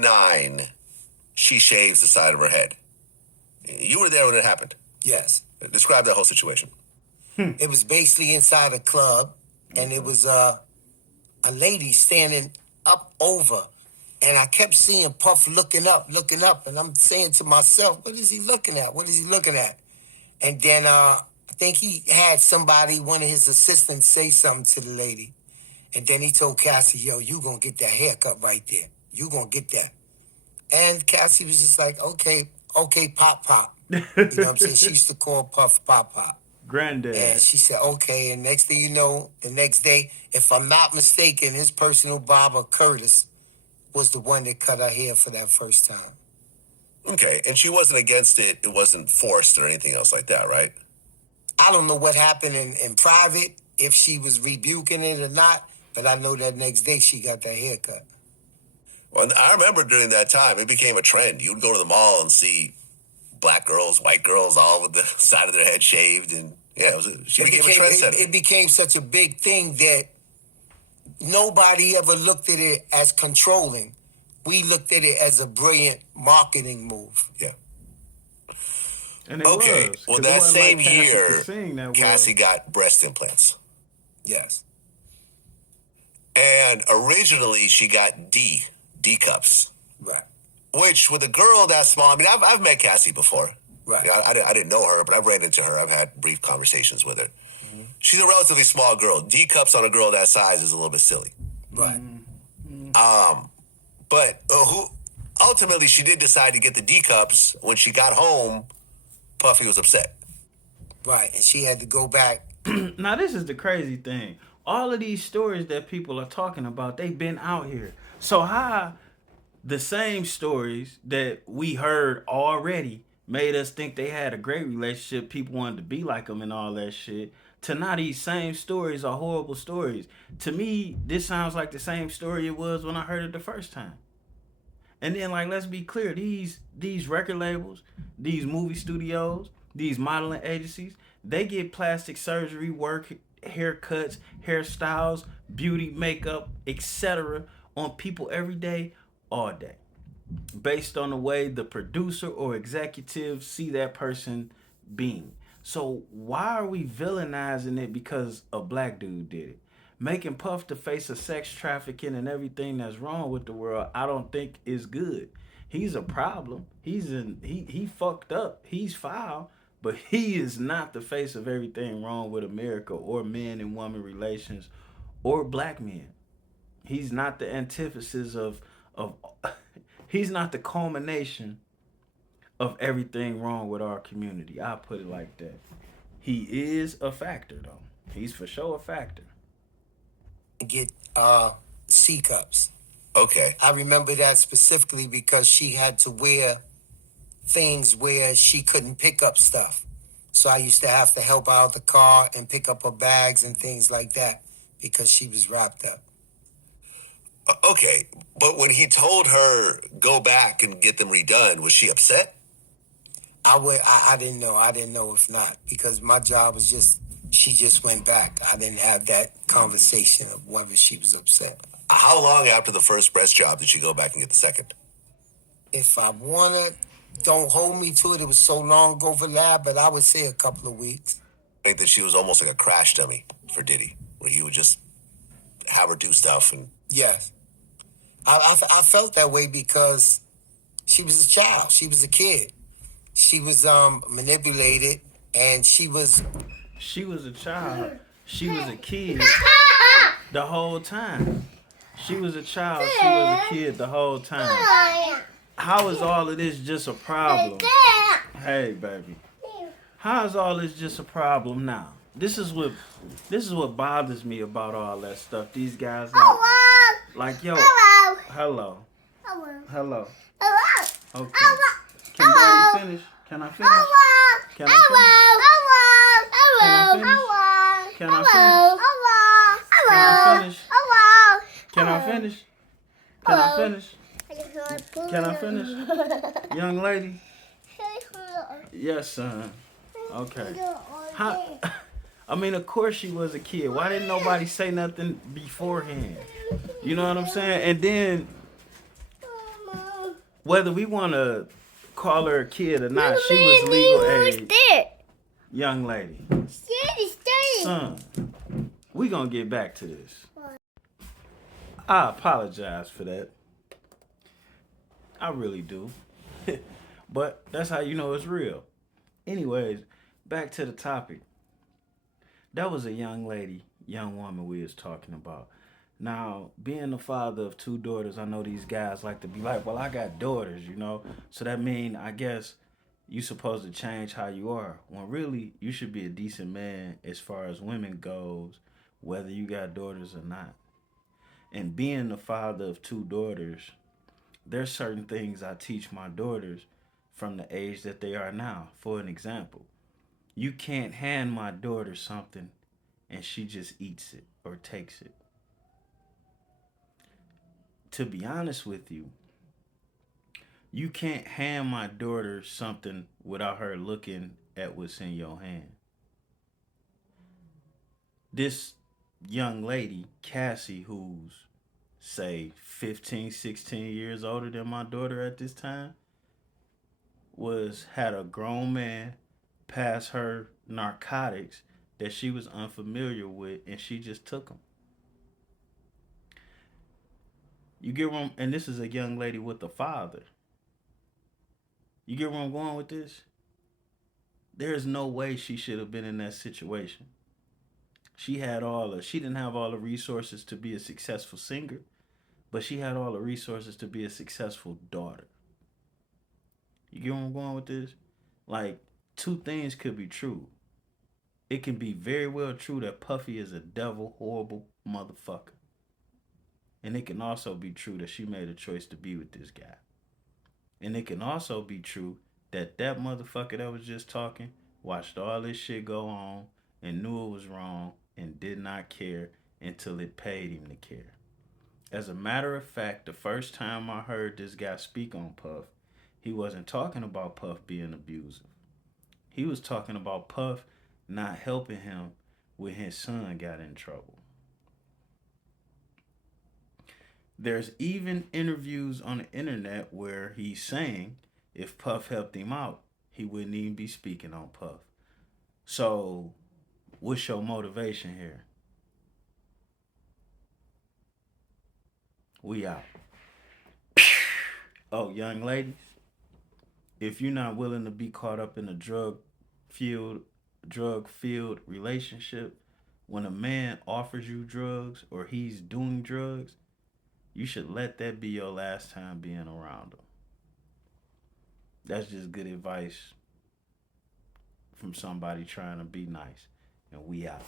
9, she shaves the side of her head. You were there when it happened. Yes. Describe that whole situation. It was basically inside a club, and it was a lady standing up over, and I kept seeing Puff looking up, and I'm saying to myself, what is he looking at? What is he looking at? And then I think he had somebody, one of his assistants, say something to the lady. And then he told Cassie, yo, you gonna get that haircut right there. You gonna get that. And Cassie was just like, okay, Pop. You know what I'm saying? She used to call Puff Pop. Granddad. And she said, okay. And next thing you know, the next day, if I'm not mistaken, his personal barber, Curtis, was the one that cut her hair for that first time. Okay, and she wasn't against it. It wasn't forced or anything else like that, right? I don't know what happened in private, if she was rebuking it or not, but I know that next day she got that haircut. Well, I remember during that time, it became a trend. You would go to the mall and see black girls, white girls, all with the side of their head shaved, and yeah, she became a trendsetter. It became such a big thing that nobody ever looked at it as controlling. We looked at it as a brilliant marketing move. Yeah. And it okay, was, well, that same like year, Cassie got breast implants. Yes. And originally, she got D cups. Right. Which, with a girl that small, I mean, I've met Cassie before. Right. You know, I didn't know her, but I've ran into her. I've had brief conversations with her. Mm-hmm. She's a relatively small girl. D cups on a girl that size is a little bit silly. Right. Mm-hmm. But ultimately, she did decide to get the D cups. When she got home, Puffy was upset. Right, and she had to go back. Now, this is the crazy thing. All of these stories that people are talking about, they've been out here. So how the same stories that we heard already made us think they had a great relationship, people wanted to be like them and all that shit, to now these same stories are horrible stories. To me, this sounds like the same story it was when I heard it the first time. And then, like, let's be clear, these record labels, these movie studios, these modeling agencies, they get plastic surgery work, haircuts, hairstyles, beauty, makeup, etc. on people every day, all day, based on the way the producer or executive see that person being. So why are we villainizing it because a black dude did it? Making Puff the face of sex trafficking and everything that's wrong with the world, I don't think is good. He's a problem. He fucked up. He's foul, but he is not the face of everything wrong with America or men and woman relations or black men. He's not the antithesis of he's not the culmination of everything wrong with our community. I'll put it like that. He is a factor, though. He's for sure a factor. Get C cups. Okay. I remember that specifically because she had to wear things where she couldn't pick up stuff. So I used to have to help out the car and pick up her bags and things like that because she was wrapped up. Okay, but when he told her go back and get them redone, was she upset? I didn't know. I didn't know if not, because my job was she just went back. I didn't have that conversation of whether she was upset. How long after the first breast job did she go back and get the second? If I want to, don't hold me to it. It was so long ago for that, but I would say a couple of weeks. I think that she was almost like a crash dummy for Diddy, where he would just have her do stuff. And yes. I felt that way because she was a child. She was a kid. She was manipulated, and she was a child. She was a kid the whole time. She was a child. She was a kid the whole time. How is all of this just a problem? Hey, baby. How is all this just a problem now? This is what bothers me about all that stuff. These guys like yo. Hello. Hello. Okay. Can Daddy finish? Can I finish? Can I finish? Can I finish? Can I finish? Can I finish? Can I finish? Young lady? Yes, son. Okay. I mean, of course she was a kid. Why didn't nobody say nothing beforehand? You know what I'm saying? And then whether we want to call her a kid or not, she was legal age. Young lady. Son, we gonna get back to this. I apologize for that. I really do. But that's how you know it's real. Anyways, back to the topic. That was a young lady, young woman we was talking about. Now, being the father of two daughters, I know these guys like to be like, well, I got daughters, you know? So that mean, I guess, you supposed to change how you are. When really, you should be a decent man as far as women goes, whether you got daughters or not. And being the father of two daughters, there's certain things I teach my daughters from the age that they are now. For an example, you can't hand my daughter something and she just eats it or takes it. To be honest with you, you can't hand my daughter something without her looking at what's in your hand. This young lady, Cassie, who's say 15, 16 years older than my daughter at this time, was had a grown man pass her narcotics that she was unfamiliar with and she just took them. You get where and this is a young lady with a father. You get where I'm going with this? There's no way she should have been in that situation. She didn't have all the resources to be a successful singer, but she had all the resources to be a successful daughter. You get where I'm going with this? Like, two things could be true. It can be very well true that Puffy is a devil, horrible motherfucker. And it can also be true that she made a choice to be with this guy. And it can also be true that that motherfucker that was just talking watched all this shit go on and knew it was wrong and did not care until it paid him to care. As a matter of fact, the first time I heard this guy speak on Puff, he wasn't talking about Puff being abusive. He was talking about Puff not helping him when his son got in trouble. There's even interviews on the internet where he's saying if Puff helped him out, he wouldn't even be speaking on Puff. So, what's your motivation here? We out. Oh, young ladies, if you're not willing to be caught up in a fueled drug filled relationship, when a man offers you drugs or he's doing drugs, you should let that be your last time being around him. That's just good advice from somebody trying to be nice. And we out.